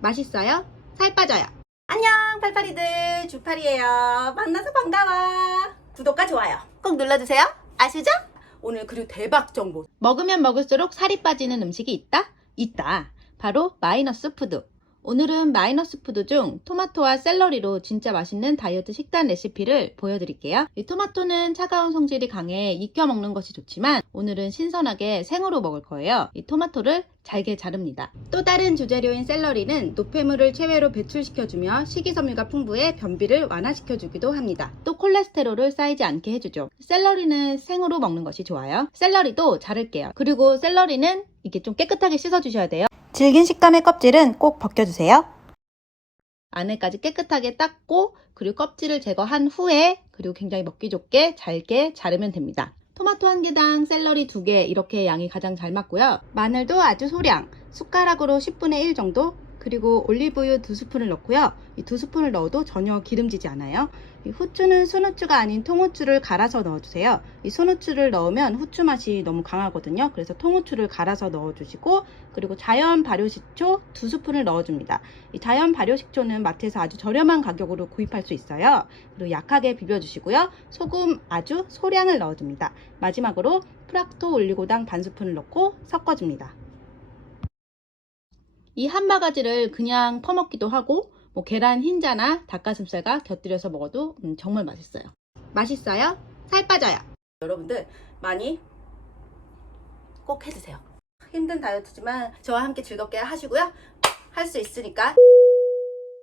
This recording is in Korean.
맛있어요? 살 빠져요. 안녕 팔팔이들, 주팔이에요. 만나서 반가워. 구독과 좋아요 꼭 눌러주세요. 아시죠? 오늘 그리고 대박 정보. 먹으면 먹을수록 살이 빠지는 음식이 있다? 있다. 바로 마이너스 푸드. 오늘은 마이너스 푸드 중 토마토와 샐러리로 진짜 맛있는 다이어트 식단 레시피를 보여드릴게요. 이 토마토는 차가운 성질이 강해 익혀 먹는 것이 좋지만 오늘은 신선하게 생으로 먹을 거예요. 이 토마토를 잘게 자릅니다. 또 다른 주재료인 샐러리는 노폐물을 체외로 배출시켜주며 식이섬유가 풍부해 변비를 완화시켜주기도 합니다. 또 콜레스테롤을 쌓이지 않게 해주죠. 샐러리는 생으로 먹는 것이 좋아요. 샐러리도 자를게요. 그리고 샐러리는 이게 좀 깨끗하게 씻어주셔야 돼요. 질긴 식감의 껍질은 꼭 벗겨주세요. 안에까지 깨끗하게 닦고 그리고 껍질을 제거한 후에 그리고 굉장히 먹기 좋게 잘게 자르면 됩니다. 토마토 1개당 샐러리 2개 이렇게 양이 가장 잘 맞고요. 마늘도 아주 소량 숟가락으로 10분의 1 정도, 그리고 올리브유 2스푼을 넣고요. 이 2스푼을 넣어도 전혀 기름지지 않아요. 이 후추는 순후추가 아닌 통후추를 갈아서 넣어주세요. 이 순후추를 넣으면 후추 맛이 너무 강하거든요. 그래서 통후추를 갈아서 넣어주시고, 그리고 자연 발효식초 2스푼을 넣어줍니다. 이 자연 발효식초는 마트에서 아주 저렴한 가격으로 구입할 수 있어요. 그리고 약하게 비벼주시고요. 소금 아주 소량을 넣어줍니다. 마지막으로 프락토 올리고당 반 스푼을 넣고 섞어줍니다. 이 한 바가지를 그냥 퍼먹기도 하고 계란 흰자나 닭가슴살과 곁들여서 먹어도 정말 맛있어요. 맛있어요? 살 빠져요. 여러분들 많이 꼭 해주세요. 힘든 다이어트지만 저와 함께 즐겁게 하시고요. 할 수 있으니까